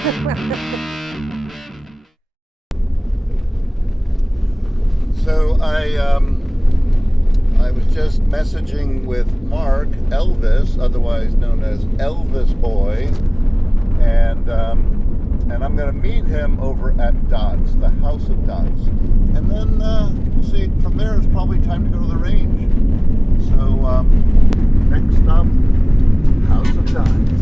So I was just messaging with Mark Elvis, otherwise known as Elvis Boy, and I'm going to meet him over at DEUX, the House of DEUX, and then we'll see. From there, it's probably time to go to the range. So next stop, House of DEUX.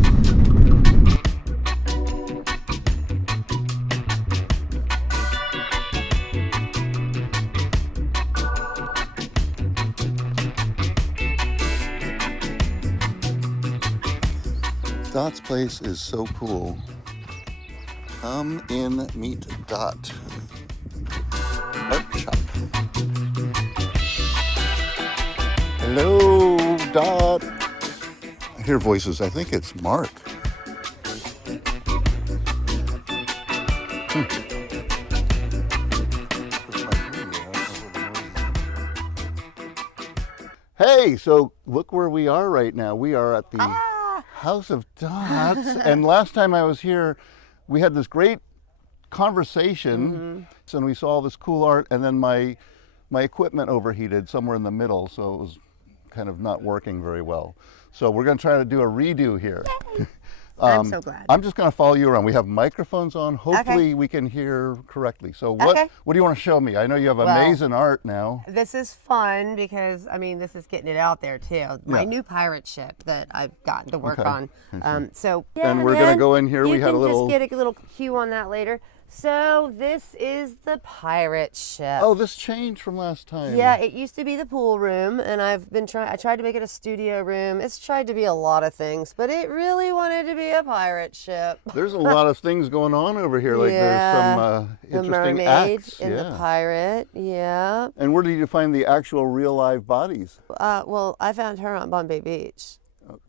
Dot's place is so cool. Come in, meet Dot. Art shop. Hello, Dot. I hear voices. I think it's Mark. Hey, so look where we are right now. We are at the House of Dots, and last time I was here, we had this great conversation, and we saw all this cool art, and then my equipment overheated somewhere in the middle, so it was kind of not working very well. So we're going to try to do a redo here. I'm so glad. I'm just going to follow you around. We have microphones on. Hopefully we can hear correctly. So what do you want to show me? I know you have amazing art now. This is fun because, I mean, this is getting it out there too. My new pirate ship that I've gotten to work on. So and we're going to go in here. We had a little. You can just get a little cue on that later. So this is the pirate ship. Oh, this changed from last time. Yeah, it used to be the pool room, and I tried to make it a studio room. It's tried to be a lot of things, but it really wanted to be a pirate ship. There's a lot of things going on over here. Like there's some interesting the mermaid acts. and the pirate, yeah. And where did you find the actual real live bodies? Well, I found her on Bombay Beach.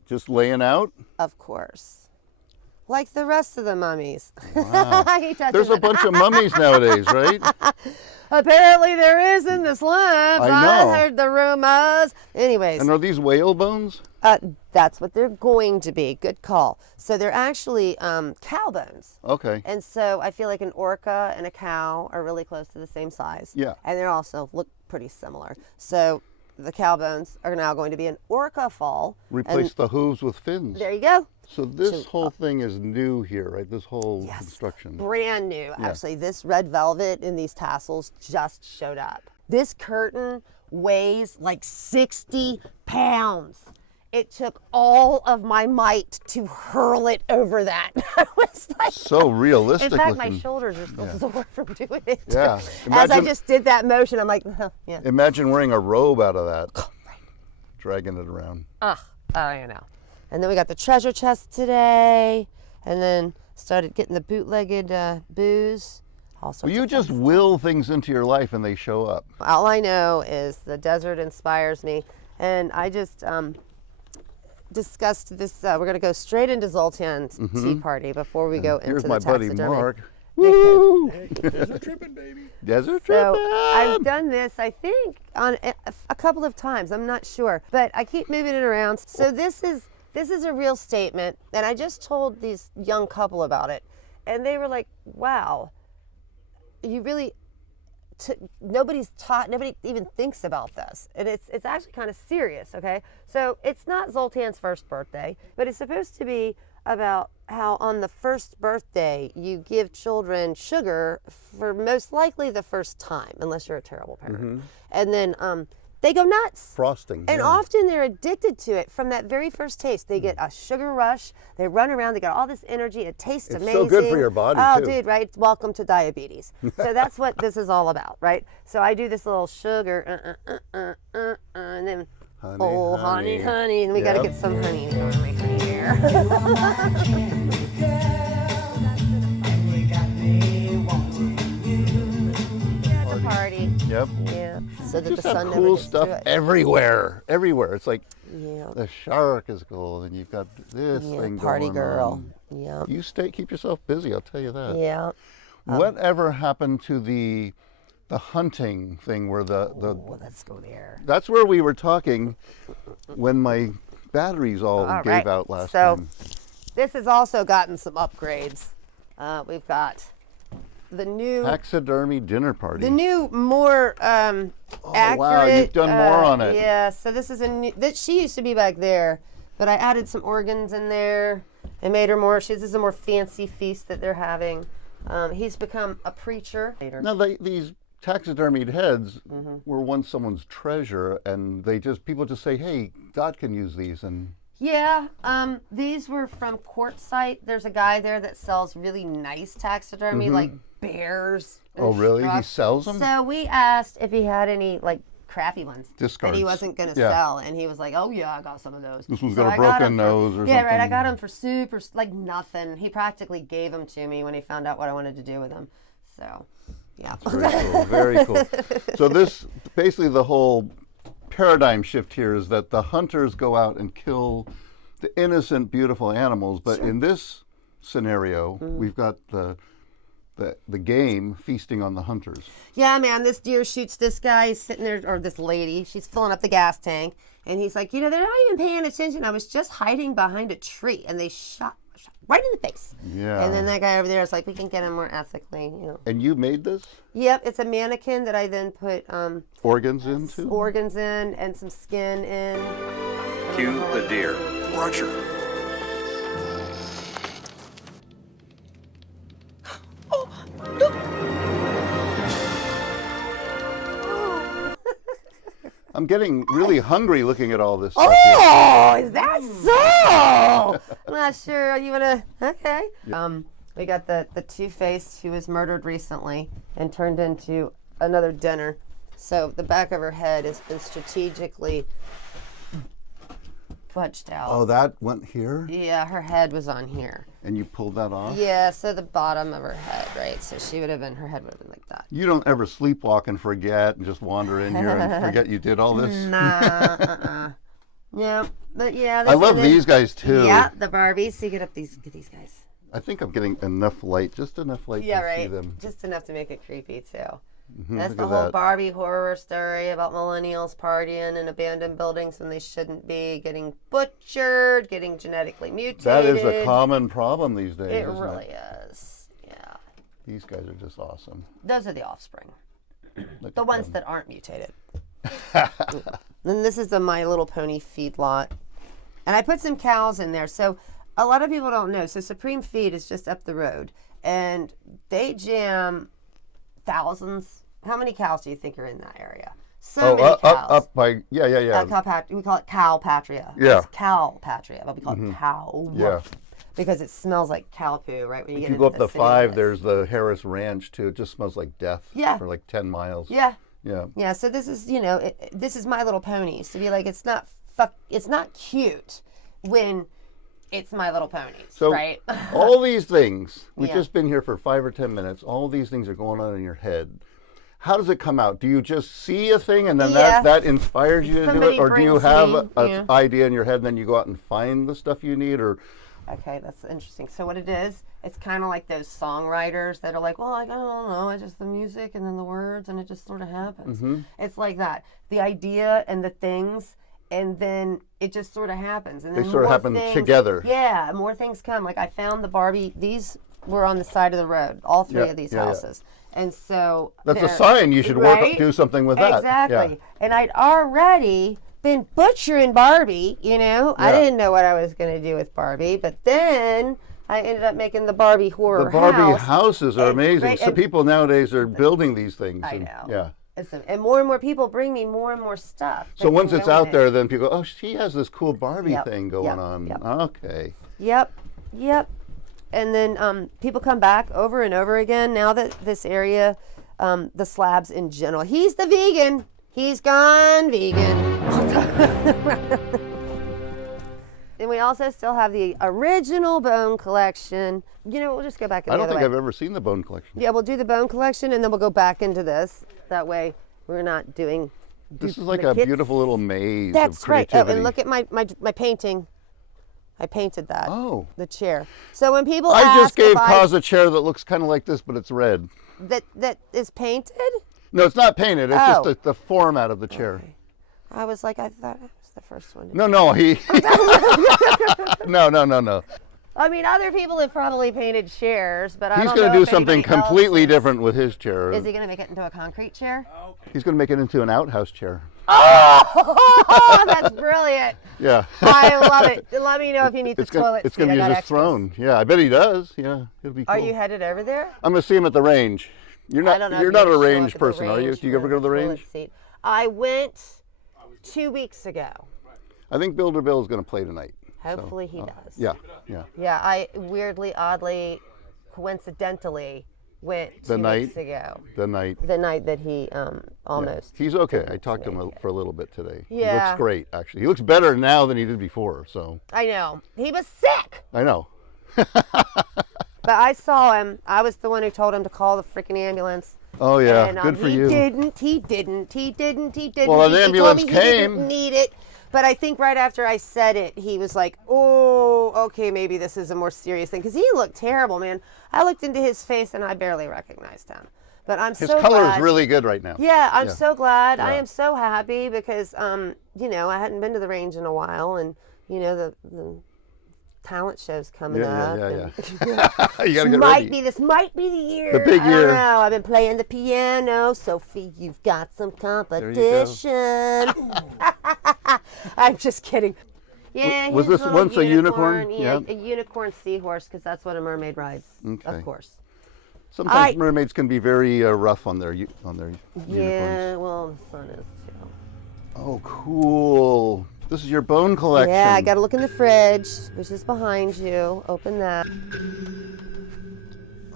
Just laying out? Of course. Like the rest of the mummies. Wow. There's a bunch of mummies nowadays, right? Apparently there is in the slums. I know. I heard the rumors. Anyways. And are these whale bones? That's what they're going to be. Good call. So they're actually cow bones. Okay. And so I feel like an orca and a cow are really close to the same size. Yeah. And they also look pretty similar. So the cow bones are now going to be an orca fall. Replace the hooves with fins. There you go. So this whole thing is new here, right? This whole construction. Brand new. Actually, this red velvet and these tassels just showed up. This curtain weighs like 60 pounds. It took all of my might to hurl it over that. I was like, so realistic. In fact, looking. my shoulders are still sore from doing it. Yeah. As I just did that motion, I'm like, yeah. Imagine wearing a robe out of that, dragging it around. Oh, you know. And then we got the treasure chest today, and then started getting the bootlegged booze. All sorts You of just things. will things into your life and they show up. All I know is the desert inspires me, and I just discussed this. We're going to go straight into Zoltan's tea party before we go into the taxidermy. Here's my buddy Mark. Woo! Desert tripping, baby. Desert tripping. So I've done this, I think, on a couple of times. I'm not sure, but I keep moving it around. So this is a real statement, and I just told these young couple about it, and they were like, "Wow, you really." Nobody even thinks about this, and it's actually kind of serious. Okay, so it's not Zoltan's first birthday, but it's supposed to be about how on the first birthday you give children sugar for most likely the first time, unless you're a terrible parent, and then they go nuts. Frosting. And often they're addicted to it from that very first taste. They get a sugar rush. They run around. They got all this energy. It tastes amazing. It's so good for your body, too. too. Dude, right? Welcome to diabetes. So that's what this is all about, right? So I do this little sugar, and then, honey. honey. And we got to get some honey in my honey here. Party. Yep. Yeah. So that Just the have sun cool never gets stuff to it. everywhere. It's like the shark is cool, and you've got this thing party going girl. on. Yeah. You keep yourself busy. I'll tell you that. Yeah. Whatever happened to the hunting thing where Let's go there. That's where we were talking when my batteries all gave out last time. This has also gotten some upgrades. We've got the new Taxidermy dinner party. the new more accurate. Wow, you've done more on it. Yeah, so this is a new. She used to be back there, but I added some organs in there and made her more. This is a more fancy feast that they're having. He's become a preacher. Now, these taxidermied heads were once someone's treasure, and people just say, "Hey, Dot can use these," and Yeah, these were from Quartzsite. There's a guy there that sells really nice taxidermy, like bears. and Oh, really? He stuff. sells them? So we asked if he had any like crappy ones Discards. that he wasn't going to Yeah. sell, and he was like, "Oh yeah, I got some of those." This one's So got a I got broken 'em for- nose or Yeah, right. I something. got him for super like nothing. He practically gave them to me when he found out what I wanted to do with them. So, yeah. Very cool. Very cool. So this, basically the whole paradigm shift here is that the hunters go out and kill the innocent, beautiful animals, but in this scenario, we've got the game feasting on the hunters. Yeah, man, this deer shoots this guy. He's sitting there, or this lady. She's filling up the gas tank, and he's like, they're not even paying attention. I was just hiding behind a tree, and they shot right in the face. Yeah. And then that guy over there is like, we can get him more ethically, And you made this? Yep, it's a mannequin that I then put Organs into? organs in and some skin in. Cue the deer. Roger. I'm getting really hungry looking at all this stuff here. Oh, is that so? I'm not sure. You wanna? Okay. We got the Two-Faced who was murdered recently and turned into another dinner. So the back of her head has been strategically fudged out. Oh, that went here? Yeah, her head was on here. And you pulled that off? Yeah, so the bottom of her head, right? So her head would have been like that. You don't ever sleepwalk and forget and just wander in here and forget you did all this? Nah, Yeah, but yeah. I love these guys too. Yeah, the Barbies. So you get these guys. I think I'm getting enough light, just enough light Yeah, to see right. them. Just enough to make it creepy too. Mhm, That's look the at whole that. Barbie horror story about millennials partying in abandoned buildings when they shouldn't be, getting butchered, getting genetically mutated. That is a common problem these days. It isn't really is. Yeah. These guys are just awesome. Those are the offspring. Look The at ones them. that aren't mutated. Then this is the My Little Pony feedlot. And I put some cows in there. So a lot of people don't know. So Supreme Feed is just up the road. And they jam thousands. How many cows do you think are in that area? So many cows. up by, yeah. We call it cow patria. Yeah. It's cow patria, but we call it cow. Yeah. Because it smells like cow poo, right? When If get you go into up the city 5, limits. there's the Harris Ranch too. It just smells like death Yeah. for like 10 miles. Yeah. Yeah. Yeah, so this is, this is My Little Ponies. To be like, it's not cute when it's My Little Ponies, So right? all these things, we've Yeah. just been here for 5 or 10 minutes. All these things are going on in your head. How does it come out? Do you just see a thing and then Yeah. that inspires you to do Somebody it? Or do you brings have me, an yeah. idea in your head and then you go out and find the stuff you need? Or Okay, that's interesting. So what it is, it's kind of like those songwriters that are like, well, I don't know, it's just the music and then the words and it just sort of happens. Mm-hmm. It's like that. The idea and the things, and then it just sort of happens. And They then sort of more happen things- together. Yeah, more things come. Like I found the Barbie, these were on the side of the road, all three Yeah, of these yeah, yeah. houses. And so that's a they're- sign you should right? do something with that. Exactly. Yeah. And I'd already been butchering Barbie, I Yeah. didn't know what I was going to do with Barbie, but then I ended up making the Barbie horror The Barbie house. houses are And- amazing. right, So and- people nowadays are building these things. I and- know. Yeah. And more people bring me more and more stuff. So that once can it's go in out it. there, then people go, oh, she has this cool Barbie Yep, thing going yep, on. yep. Okay. Yep. And then people come back over and over again now that this area, the slabs in general. He's the vegan. He's gone vegan. And we also still have the original bone collection. We'll just go back in I the don't other think way. I've ever seen the bone collection. Yeah, we'll do the bone collection and then we'll go back into this. That way we're not doing This is like a duplicates. beautiful little maze That's of right. Oh, creativity. and look at my painting. I painted that. Oh. The chair. So when people I ask just gave if Kaz a chair that looks kind of like this, but it's red. that is painted, No, it's not painted. It's Oh. just the format of the chair. I was like, I thought it was the first one. No, he. No. I mean, other people have probably painted chairs, but I He's don't going know to do if something anybody else completely is. different with his chair. Is he going to make it into a concrete chair? He's going to make it into an outhouse chair. Oh, that's brilliant. Yeah. I love it. Let me know if you need the toilet It's seat. going to I use got his extras. throne. Yeah, I bet he does. Yeah, it'll be cool. Are you headed over there? I'm going to see him at the range. You're I don't not. know You're if not a show up range at the person, are you? range Do you ever go to the toilet range? seat. I went 2 weeks ago. I think Builder Bill is going to play tonight. Hopefully he does. Yeah, yeah. Yeah, I weirdly, oddly, coincidentally went 2 weeks ago. The night. The night that he almost. He's okay. I talked to him for a little bit today. He Yeah. looks great, actually. He looks better now than he did before. So. I know. He was sick. I know. But I saw him. I was the one who told him to call the freaking ambulance. Oh yeah, And, good for he you. He didn't. Well, an He told ambulance me he came. didn't need it. But I think right after I said it, he was like, oh, okay, maybe this is a more serious thing. Because he looked terrible, man. I looked into his face and I barely recognized him. But I'm His so color glad. is really good right now. Yeah, I'm so glad. I Yeah. am so happy because, you know, I hadn't been to the range in a while. And, you know, the talent show's coming up. Yeah. You got to get ready. This might be the year. The big I year. don't know. I've been playing the piano. Sophie, you've got some competition. I'm just kidding. Yeah, Was his this little once a unicorn? Yeah, Yeah. a unicorn seahorse, because that's what a mermaid rides, Okay. of course. Sometimes mermaids can be very rough on their unicorns. Yeah, well, the sun is too. Oh, cool. This is your bone collection. Yeah, I got to look in the fridge, which is behind you. Open that.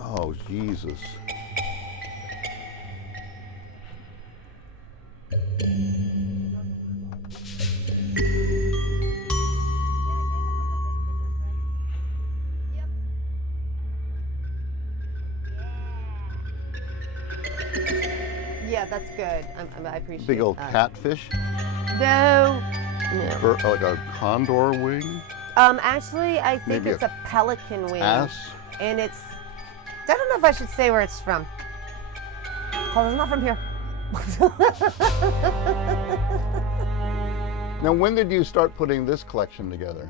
Oh, Jesus. Yeah, that's good. I appreciate Big old that. catfish. No. Like a condor wing. Actually, I think Maybe it's a pelican wing. Ass. And it's, I don't know if I should say where it's from. Because it's not from here. Now, when did you start putting this collection together?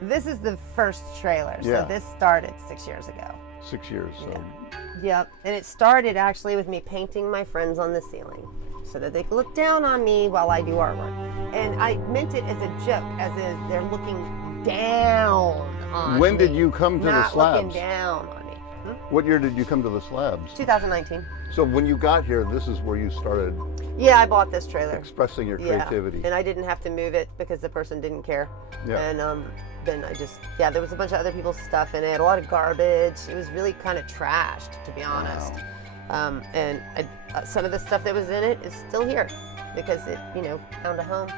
This is the first trailer. Yeah. So this started 6 years ago. 6 years. So. Yeah. Yep. And it started actually with me painting my friends on the ceiling so that they could look down on me while I do artwork. And I meant it as a joke, as if they're looking down on When me, did you come to the not looking slabs? down on me. What year did you come to the slabs? 2019. So when you got here, this is where you started Yeah, I bought this trailer. expressing your creativity. Yeah, and I didn't have to move it because the person didn't care. Yeah. And then I just, there was a bunch of other people's stuff in it, a lot of garbage. It was really kind of trashed, to be honest. And some of the stuff that was in it is still here because it, found a home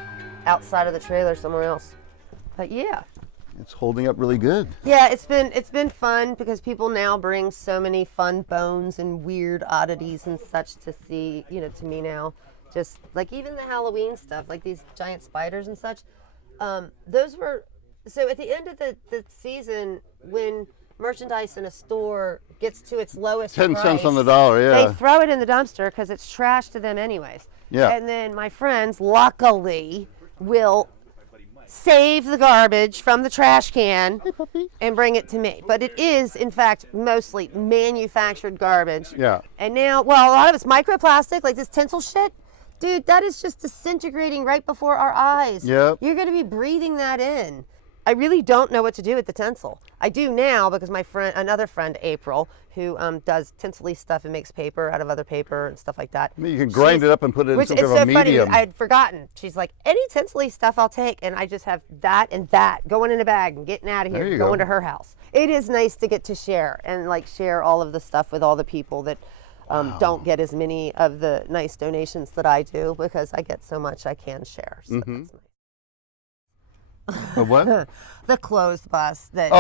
outside of the trailer somewhere else. But yeah. It's holding up really good. Yeah, it's been fun because people now bring so many fun bones and weird oddities and such to see, to me now. Just like even the Halloween stuff, like these giant spiders and such. Those were, so at the end of the season, when merchandise in a store gets to its lowest 10 price, cents on the dollar, yeah. they throw it in the dumpster because it's trash to them anyways. Yeah. And then my friends, luckily, will save the garbage from the trash can and bring it to me. But it is, in fact, mostly manufactured garbage. Yeah. And now, well, a lot of it's microplastic, like this tinsel shit. Dude, that is just disintegrating right before our eyes. Yep. You're going to be breathing that in. I really don't know what to do with the tinsel. I do now because my friend, another friend, April, who does tinsel-y stuff and makes paper out of other paper and stuff like that. You can grind it up and put it in Which some is kind of so a funny. medium. I had forgotten. She's like, any tinsel-y stuff I'll take, and I just have that and that going in a bag and getting out of There here, you going go. to her house. It is nice to get to share and like share all of the stuff with all the people that don't get as many of the nice donations that I do because I get so much I can share. So that's nice. A what? The closed bus that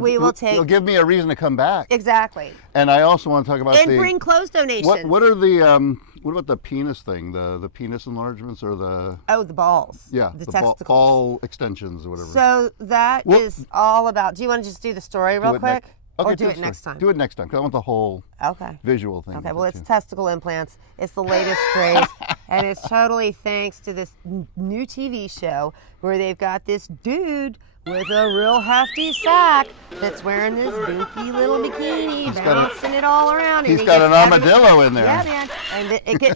we will take. It'll give me a reason to come back. Exactly. And I also want to talk about And bring clothes donations. What are the what about the penis thing? The penis enlargements or the the balls. yeah The ball testicles. extensions or whatever. So that is all about. Do you want to just do the story real it quick? Okay, Or do it the next story. time? Do it next time because I want the whole Okay. visual thing. Okay, of well, it, it's too. testicle implants. It's the latest craze, and it's totally thanks to this new TV show where they've got this dude with a real hefty sack that's wearing this dinky little bikini, bouncing it all around. He's got an armadillo in there. Yeah, man.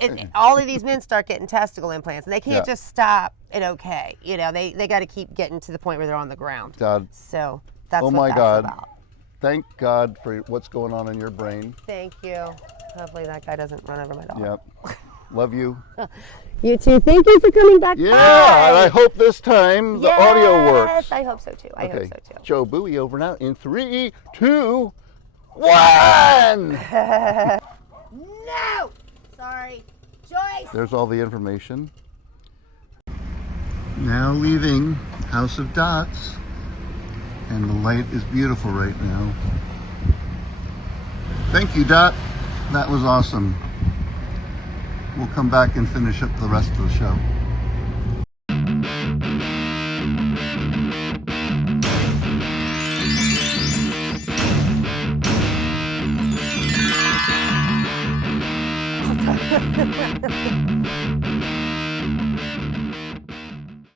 And all of these men start getting testicle implants, and they can't just stop at okay. You know, they got to keep getting to the point where they're on the ground. God. So that's Oh what my that's God. about. Thank God for what's going on in your brain. Thank you. Hopefully that guy doesn't run over my dog. Yep. Love you. You too. Thank you for coming back. Yeah, by. and I hope this time the audio works. Yes, I hope so too. I hope so too. Joe Bowie over now in 3, 2, 1. No! Sorry. Joyce! There's all the information. Now leaving House of Dots, and the light is beautiful right now. Thank you, Dot. That was awesome. We'll come back and finish up the rest of the show.